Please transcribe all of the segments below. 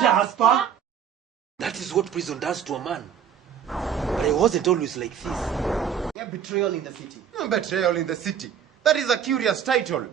Jasper? That is what prison does to a man. But I wasn't always like this. Yeah, betrayal in the city. Betrayal in the city. That is a curious title.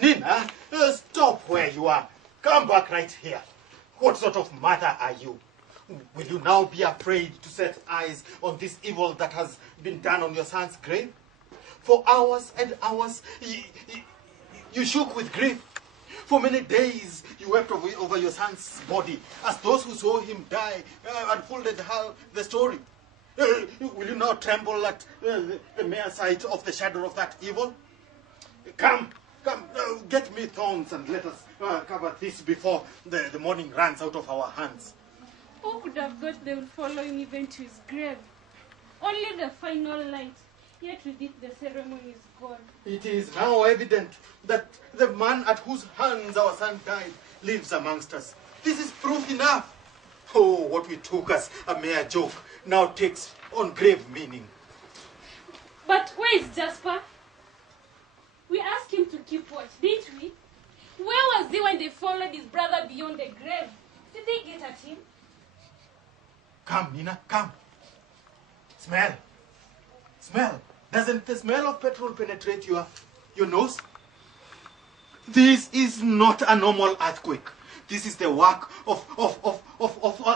Nina, stop where you are. Come back right here. What sort of mother are you? Will you now be afraid to set eyes on this evil that has been done on your son's grave? For hours and hours, you shook with grief. For many days, you wept over your son's body as those who saw him die unfolded the story. Will you now tremble at the mere sight of the shadow of that evil? Come, get me thorns and let us cover this before the morning runs out of our hands. Who could have thought they would follow him even to his grave? Only the final light, yet with it the ceremony is gone. It is now evident that the man at whose hands our son died lives amongst us. This is proof enough. Oh, what we took as a mere joke now takes on grave meaning. But where is Jasper? We asked him to keep watch, didn't we? Where was he when they followed his brother beyond the grave? Did they get at him? Come, Nina, come. Smell. Smell. Doesn't the smell of petrol penetrate your nose? This is not a normal earthquake. This is the work of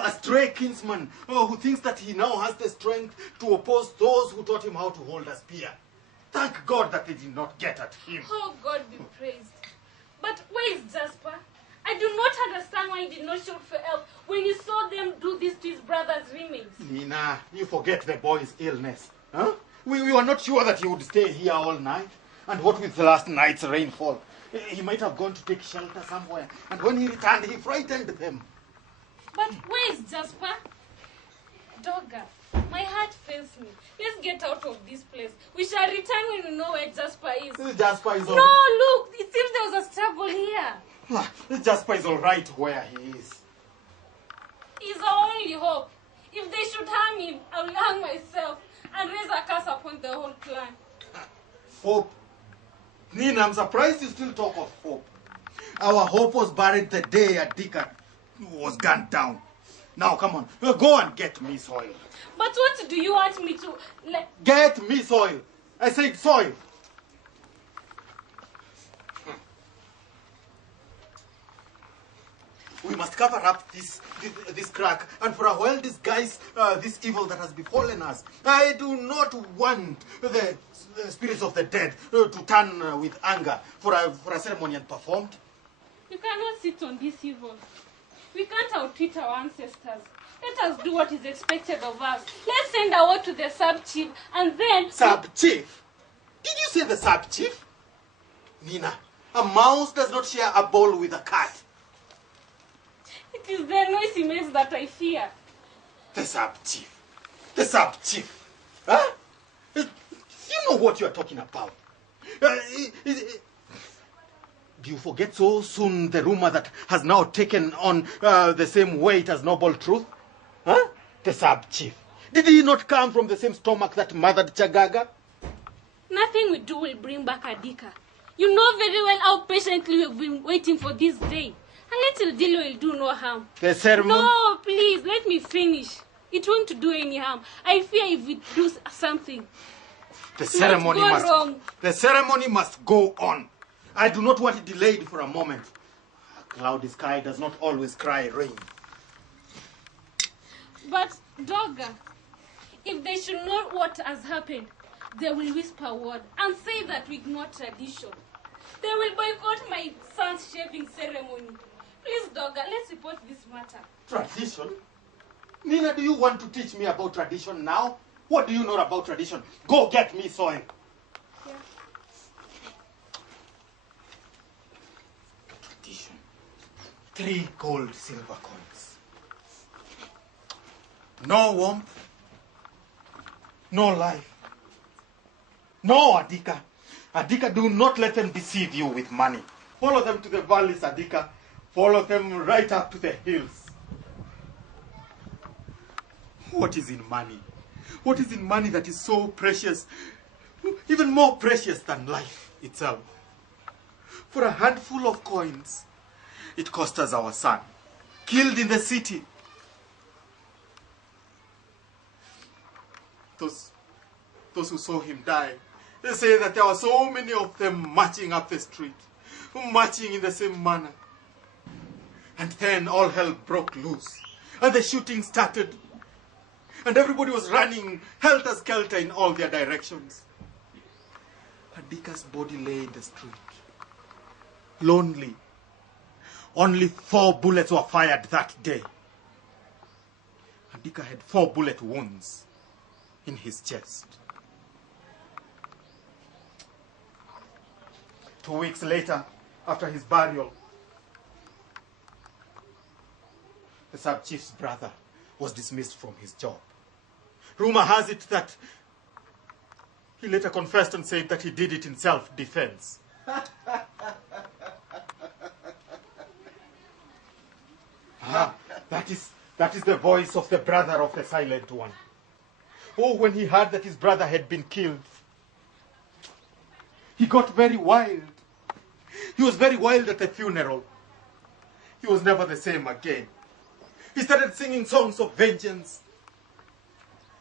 a stray kinsman who thinks that he now has the strength to oppose those who taught him how to hold a spear. Thank God that they did not get at him. Oh, God be praised. But where is Jasper? I do not understand why he did not shout for help when you saw them do this to his brother's remains. Nina, you forget the boy's illness. Huh? We were not sure that he would stay here all night. And what with last night's rainfall? He might have gone to take shelter somewhere. And when he returned, he frightened them. But where is Jasper? Dogger, my heart fails me. Let's get out of this place. We shall return when we know where Jasper is. Jasper is all... No, look, it seems there was a struggle here. Jasper is all right where he is. He's our only hope. If they should harm him, I will hang myself and raise a curse upon the whole clan. Hope? Nina, I'm surprised you still talk of hope. Our hope was buried the day Adika was gunned down. Now, come on, go and get me soil. But what do you want me to... Get me soil. I said soil. We must cover up this crack and for a while disguise this evil that has befallen us. I do not want the spirits of the dead to turn with anger for a ceremony performed. You cannot sit on this evil. We can't outwit our ancestors. Let us do what is expected of us. Let's send a word to the sub-chief and then... Sub-chief? Did you say the sub-chief? Nina, a mouse does not share a bowl with a cat. It is the noise he makes that I fear. The sub-chief. The sub-chief. Huh? You know what you are talking about. Do you forget so soon the rumor that has now taken on the same weight as noble truth? Huh? The sub-chief. Did he not come from the same stomach that mothered Chagaga? Nothing we do will bring back Adika. You know very well how patiently we've been waiting for this day. A little delay will do no harm. The ceremony? No, please, let me finish. It won't do any harm. I fear if we do something. The ceremony must go on. I do not want it delayed for a moment. A cloudy sky does not always cry rain. But, Dogger, if they should know what has happened, they will whisper word and say that we ignore tradition. They will boycott my son's shaving ceremony. Please, Dogger, let's report this matter. Tradition? Nina, do you want to teach me about tradition now? What do you know about tradition? Go get me soil. Yeah. Tradition. 3 gold silver coins. No warmth. No life. No, Adika. Adika, do not let them deceive you with money. Follow them to the valleys, Adika. Follow them right up to the hills. What is in money? What is in money that is so precious, even more precious than life itself? For a handful of coins, it cost us our son, killed in the city. Those who saw him die, they say that there were so many of them marching up the street, marching in the same manner. And then all hell broke loose, and the shooting started, and everybody was running helter-skelter in all their directions. Adika's body lay in the street, lonely. Only 4 bullets were fired that day. Adika had 4 bullet wounds in his chest. 2 weeks later, after his burial, the sub-chief's brother was dismissed from his job. Rumor has it that he later confessed and said that he did it in self-defense. That is the voice of the brother of the silent one. Oh, when he heard that his brother had been killed, he got very wild. He was very wild at the funeral. He was never the same again. He started singing songs of vengeance.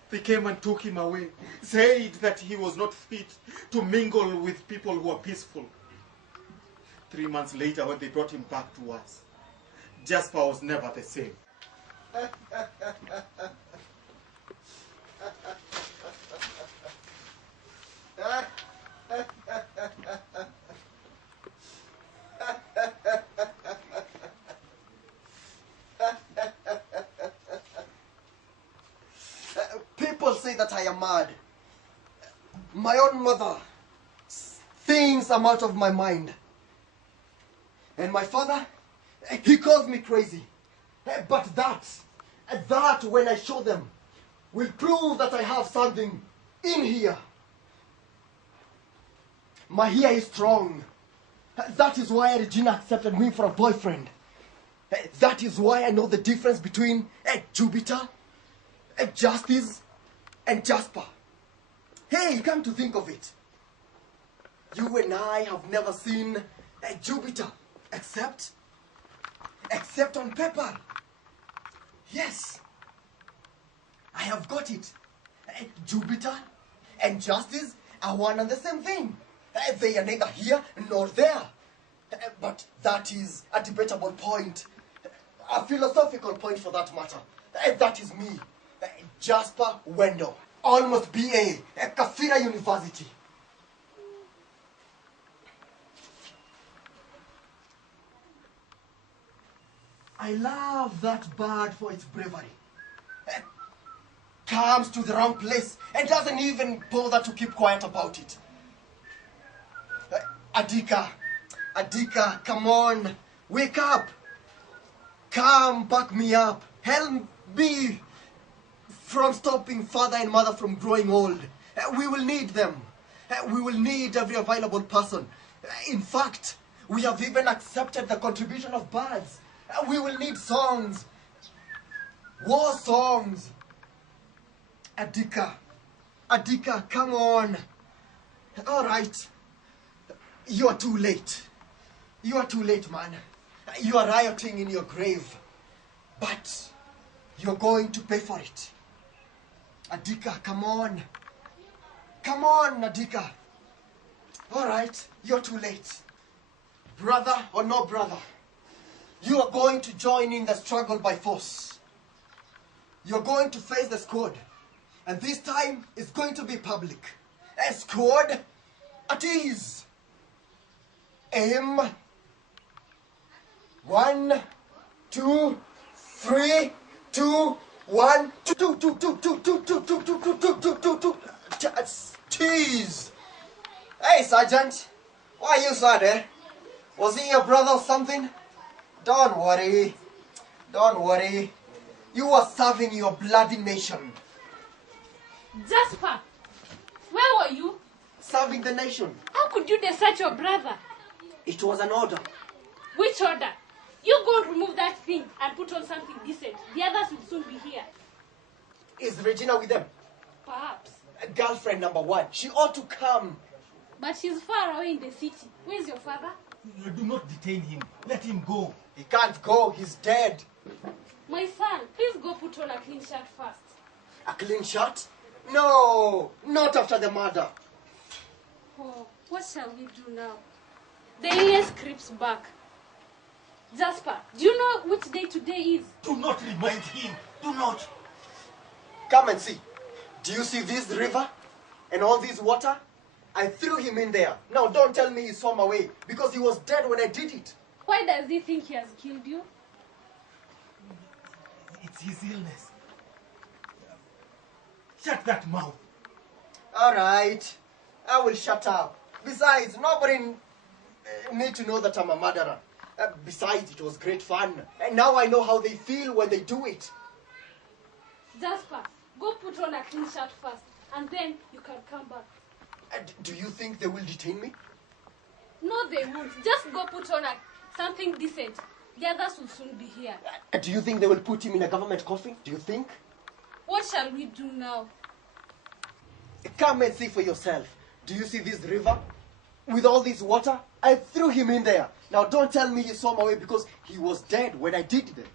They came and took him away, said that he was not fit to mingle with people who are peaceful. 3 months later, when they brought him back to us, Jasper was never the same. People say that I am mad. My own mother thinks I'm out of my mind. And my father, he calls me crazy. But that when I show them, will prove that I have something in here. My hair is strong. That is why Regina accepted me for a boyfriend. That is why I know the difference between Jupiter, Justice, and Jasper. Hey, come to think of it, you and I have never seen Jupiter except on paper. Yes, I have got it. Jupiter and Justice are one and the same thing. They are neither here nor there. But that is a debatable point, a philosophical point for that matter. That is me, Jasper Wendell, almost BA at Kafira University. I love that bird for its bravery. Comes to the wrong place and doesn't even bother to keep quiet about it. Adika, come on, wake up. Come, back me up. Help me from stopping father and mother from growing old. We will need them. We will need every available person. In fact, we have even accepted the contribution of birds. We will need songs. War songs. Adika, come on. All right. You are too late. You are too late, man. You are rioting in your grave. But you're going to pay for it. Adika, come on. Come on, Adika. All right, you're too late. Brother or no brother, you are going to join in the struggle by force. You're going to face the squad. And this time, it's going to be public. A squad at ease. Aim. 1, 2, 3, 2, 1, 2, 2, 2, 2, 2, 2, 2, 2, 2, 2, 2, 2. Jeez. Hey, Sergeant. Why are you sad, eh? Was he your brother or something? Don't worry. Don't worry. You are serving your bloody nation. Jasper, where were you? Some serving the nation. How could you desert your brother? It was an order. Which order? You go and remove that thing and put on something decent. The others will soon be here. Is Regina with them? Perhaps. Girlfriend number 1. She ought to come. But she's far away in the city. Where's your father? You do not detain him. Let him go. He can't go. He's dead. My son, please go put on a clean shirt first. A clean shirt? No, not after the murder. Oh, what shall we do now? The illness creeps back. Jasper, do you know which day today is? Do not remind him. Do not. Come and see. Do you see this river and all this water? I threw him in there. Now don't tell me he swam away because he was dead when I did it. Why does he think he has killed you? It's his illness. Shut that mouth. All right. I will shut up. Besides, nobody need to know that I'm a murderer. Besides, it was great fun. And now I know how they feel when they do it. Jasper, go put on a clean shirt first, and then you can come back. Do you think they will detain me? No, they won't. Just go put on something decent. The others will soon be here. Do you think they will put him in a government coffin? Do you think? What shall we do now? Come and see for yourself. Do you see this river? With all this water? I threw him in there. Now don't tell me he swam away because he was dead when I did it.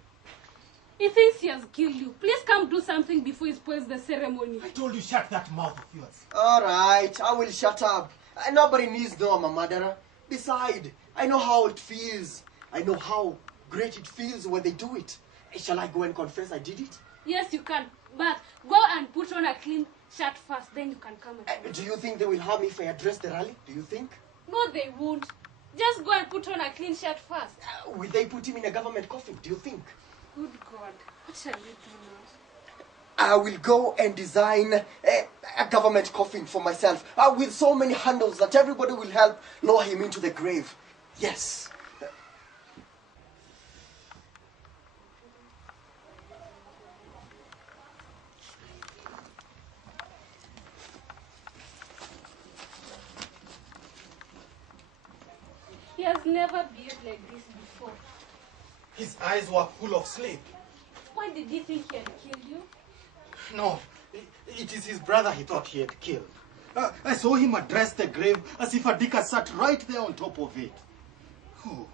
He thinks he has killed you. Please come do something before he spoils the ceremony. I told you shut that mouth of yours. All right, I will shut up. Nobody needs to know I'm a murderer. Besides, I know how it feels. I know how great it feels when they do it. Shall I go and confess I did it? Yes, you can. But go and put on a clean shirt first, then you can come and Do you think they will harm me if I address the rally? Do you think? No, they won't. Just go and put on a clean shirt first. Will they put him in a government coffin? Do you think? Good God. What shall we do now? I will go and design a government coffin for myself with so many handles that everybody will help lower him into the grave. Yes. He has never behaved like this before. His eyes were full of sleep. Why did he think he had killed you? No, it is his brother he thought he had killed. I saw him address the grave as if a dicker sat right there on top of it. Oh.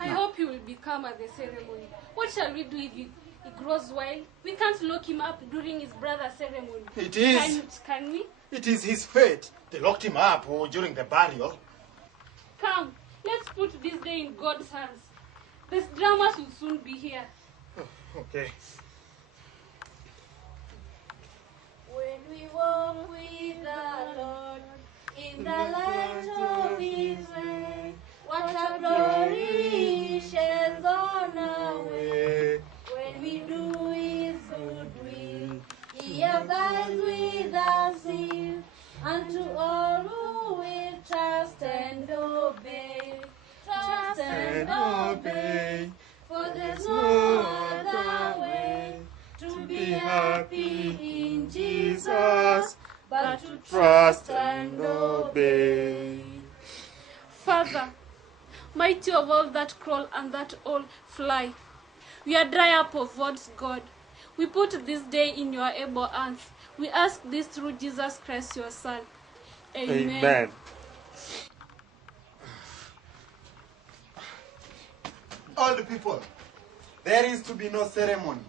I hope he will be calm at the ceremony. What shall we do if he grows wild? We can't lock him up during his brother's ceremony. It is. Can we? It is his fate. They locked him up during the burial. Come, let's put this day in God's hands. The dramas will soon be here. Okay. When we walk with the Lord in the light of His way, what a glory shines on our way. When we do His good will, He abides with us in, unto all who will trust and obey. Trust and obey, for there's no other way to be happy in Jesus, but to trust and obey. Father, mighty of all that crawl and that all fly, we are dry up of words, God. We put this day in your able hands. We ask this through Jesus Christ, your Son. Amen. All the people, there is to be no ceremony.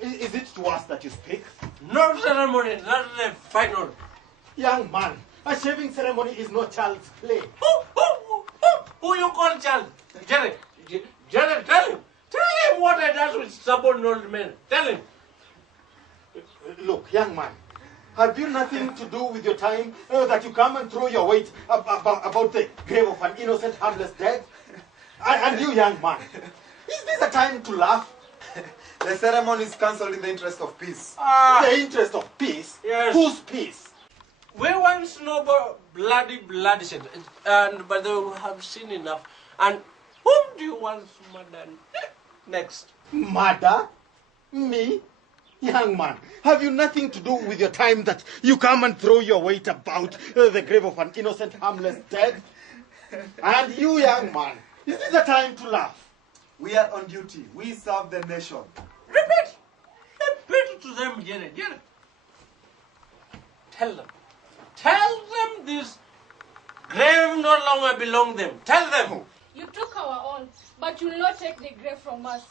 Is it to us that you speak? No ceremony, that's the final. Young man, a shaving ceremony is no child's play. Who you call child? Jared, Jared, tell him. Tell him what I does with stubborn old men. Tell him. Look, young man, have you nothing to do with your time that you come and throw your weight about the grave of an innocent, harmless dead? And you, young man, is this a time to laugh? The ceremony is cancelled in the interest of peace. The interest of peace? Yes. Whose peace? We want no bloody bloodshed, but they have seen enough. And whom do you want to murder next? Murder? Me? Young man, have you nothing to do with your time that you come and throw your weight about the grave of an innocent, harmless dead? And you, young man, is this the time to laugh? We are on duty. We serve the nation. Repeat. Repeat to them, Jared. Jared. Tell them. Tell them this grave no longer belongs them. Tell them. You took our all, but you will not take the grave from us.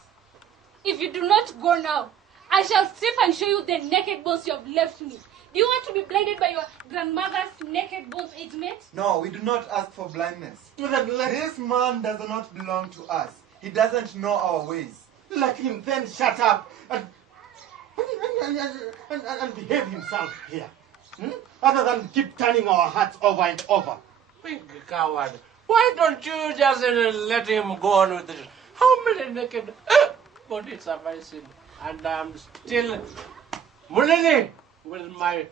If you do not go now, I shall strip and show you the naked bones you have left me. Do you want to be blinded by your grandmother's naked bones, age mate? No, we do not ask for blindness. This man does not belong to us. He doesn't know our ways. Let him then shut up and behave himself here. Other than keep turning our hearts over and over. Big coward. Why don't you just let him go on with it? How many naked bodies have I seen? And I'm still Mulini with my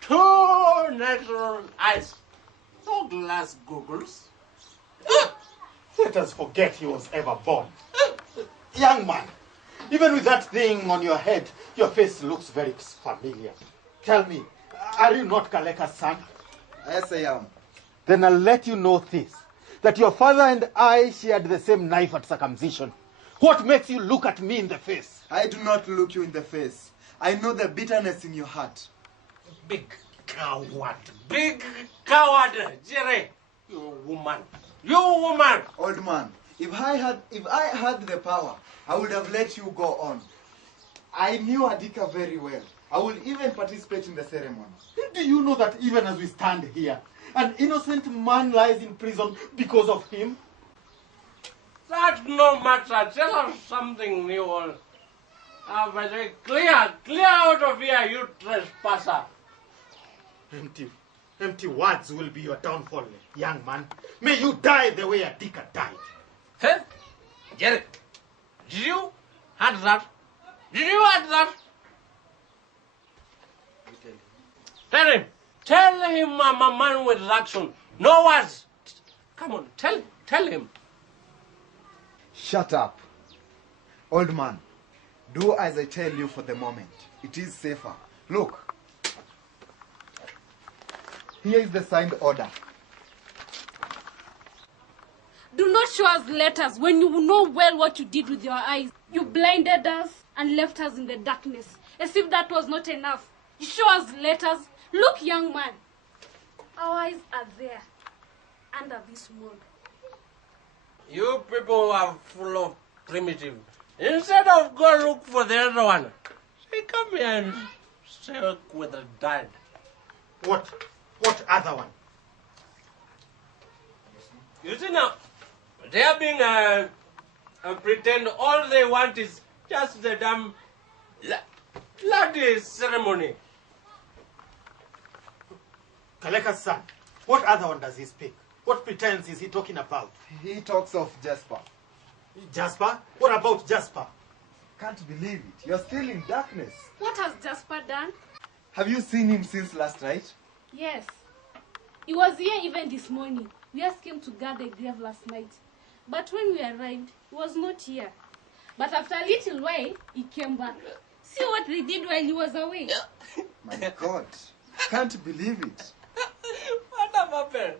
2 natural eyes. No glass goggles. Let us forget he was ever born. Young man, even with that thing on your head, your face looks very familiar. Tell me, are you not Kaleka's son? Yes, I am. Then I'll let you know this, that your father and I shared the same knife at circumcision. What makes you look at me in the face? I do not look you in the face. I know the bitterness in your heart. Big coward. Big coward. Jerry, you woman. You woman. Old man, if I had the power, I would have let you go on. I knew Adika very well. I will even participate in the ceremony. Do you know that even as we stand here, an innocent man lies in prison because of him? That's no matter. Tell us something new. But clear out of here, you trespasser. Empty words will be your downfall, young man. May you die the way Adika died. Huh? Jerry, did you heard that? Did you heard that? Tell him. Tell him I'm a man with action. No words. Come on, tell him. Shut up. Old man, do as I tell you for the moment. It is safer. Look. Here is the signed order. Do not show us letters when you know well what you did with your eyes. You blinded us and left us in the darkness, as if that was not enough. You show us letters. Look, young man. Our eyes are there, under this mold. You people are full of primitive. Instead of go look for the other one, say come here and stay with the dad. What other one? You see now, they are being pretend all they want is just the damn bloody ceremony. Kaleka's son, what other one does he speak? What pretense is he talking about? He talks of Jasper. Jasper? What about Jasper? Can't believe it. You're still in darkness. What has Jasper done? Have you seen him since last night? Yes. He was here even this morning. We asked him to guard the grave last night. But when we arrived, he was not here. But after a little while, he came back. See what they did while he was away. My God. Can't believe it. What happened?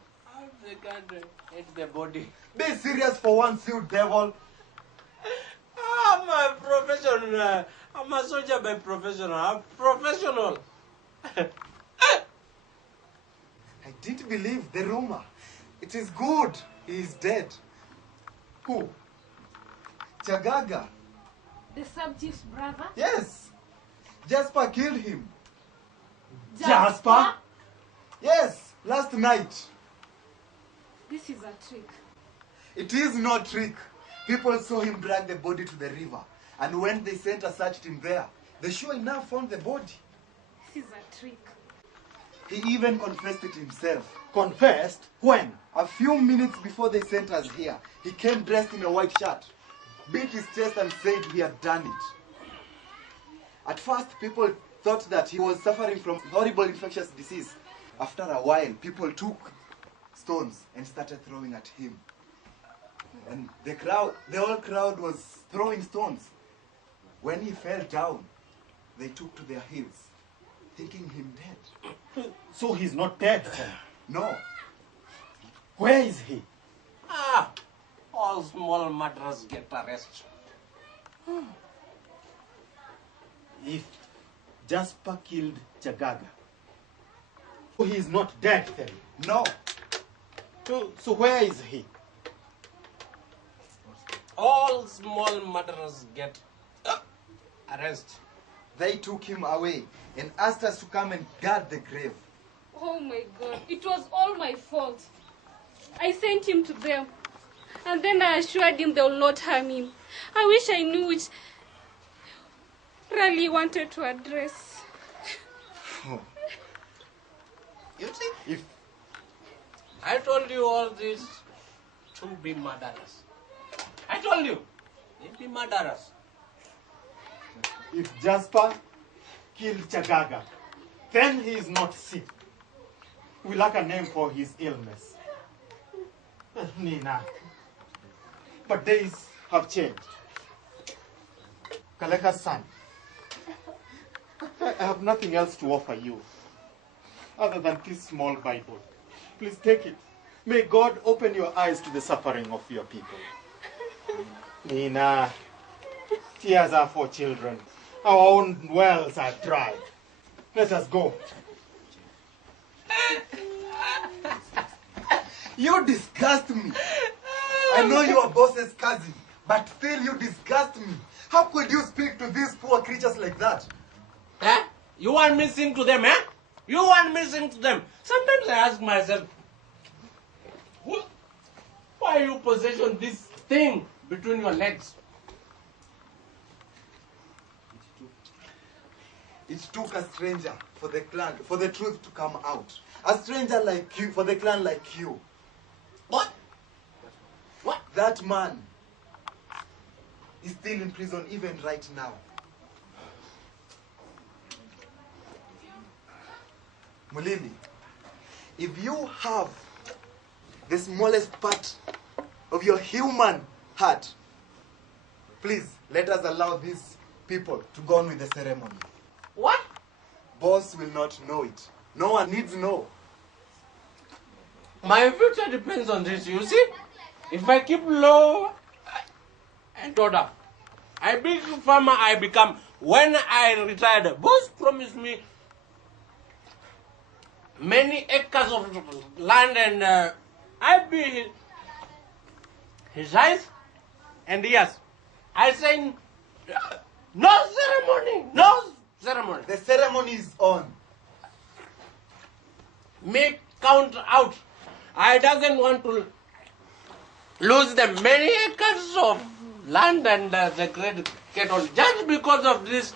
They can't hit the body. Be serious for once, you devil. I'm a professional. I'm a soldier by professional. I'm professional. I didn't believe the rumor. It is good. He is dead. Who? Chagaga. The sub-chief's brother? Yes. Jasper killed him. Jasper? Yes, last night. This is a trick. It is no trick. People saw him drag the body to the river. And when they sent a search team there, they sure enough found the body. This is a trick. He even confessed it himself. Confessed? When? A few minutes before they sent us here, he came dressed in a white shirt, beat his chest and said he had done it. At first, people thought that he was suffering from horrible infectious disease. After a while, people took stones and started throwing at him. And the whole crowd was throwing stones. When he fell down, they took to their heels, thinking him dead. So he's not dead then. No, Where is he? All small murderers get arrested. If Jasper killed Chagaga, so he is not dead then. no. So where is he? All small murderers get arrested. They took him away and asked us to come and guard the grave. Oh my God, it was all my fault. I sent him to them. And then I assured him they will not harm him. I wish I knew which rally he wanted to address. You see, If I told you all this to be murderers. I told you, they be murderers. Jasper killed Chagaga, then he is not sick. We lack a name for his illness. Nina. But days have changed. Kaleka's son, I have nothing else to offer you other than this small Bible. Please take it. May God open your eyes to the suffering of your people. Nina, tears are for children. Our own wells are dry. Let us go. You disgust me. I know you are boss's cousin, but still you disgust me. How could you speak to these poor creatures like that? You want me sing to them, You want me sing to them? Sometimes I ask myself, why you possession this thing between your legs? It took a stranger for the clan, for the truth to come out. A stranger like you, for the clan like you. What? What? That man is still in prison even right now. Mulili, if you have the smallest part of your human heart, please let us allow these people to go on with the ceremony. What? Boss will not know it. No one needs to know. My future depends on this, you see? If I keep low and order, I big farmer I become. When I retired, boss promised me many acres of land and I be his eyes and ears. I say no ceremony, no ceremony. The ceremony is on. Make count out. I doesn't want to lose the many acres of land and the great cattle just because of this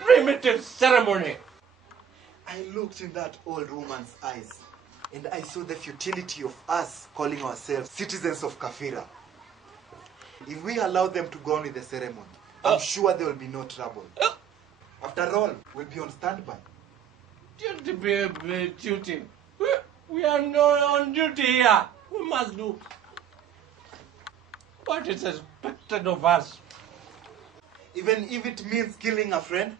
primitive ceremony. I looked in that old woman's eyes and I saw the futility of us calling ourselves citizens of Kafira. If we allow them to go on with the ceremony, I'm sure there will be no trouble. After all, we'll be on standby. Duty, baby, duty. We are not on duty here. We must do what is expected of us. Even if it means killing a friend,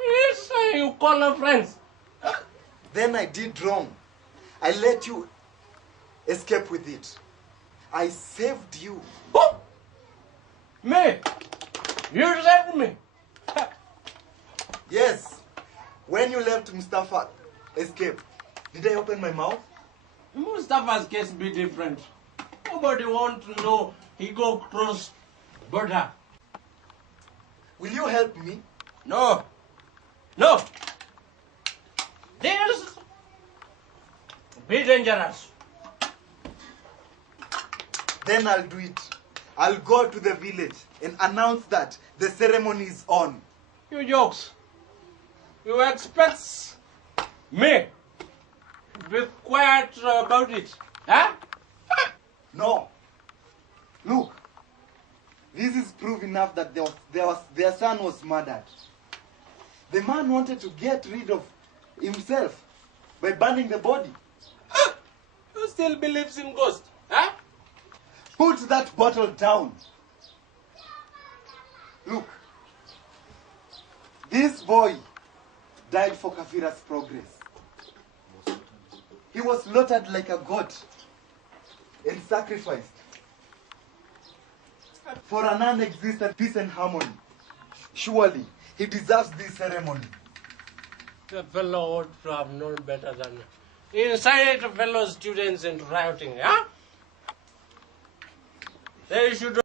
Yes, you call them friends. then I did wrong. I let you escape with it. I saved you. Oh! Me? You saved me. Yes. When you left Mustafa escape, did I open my mouth? Mustafa's case be different. Nobody want to know he go cross border. Will you help me? No. No. This be dangerous. Then I'll do it. I'll go to the village and announce that the ceremony is on. You jokes. You expect me to be quiet about it, huh? No. Look, this is proof enough that their son was murdered. The man wanted to get rid of himself by burning the body. You still believes in ghosts, huh? Put that bottle down. Look, This boy died for Kafira's progress. He was slaughtered like a goat and sacrificed for a non-existent peace and harmony. Surely, he deserves this ceremony. The fellow ought to have known better than incite fellow students into rioting, yeah? They should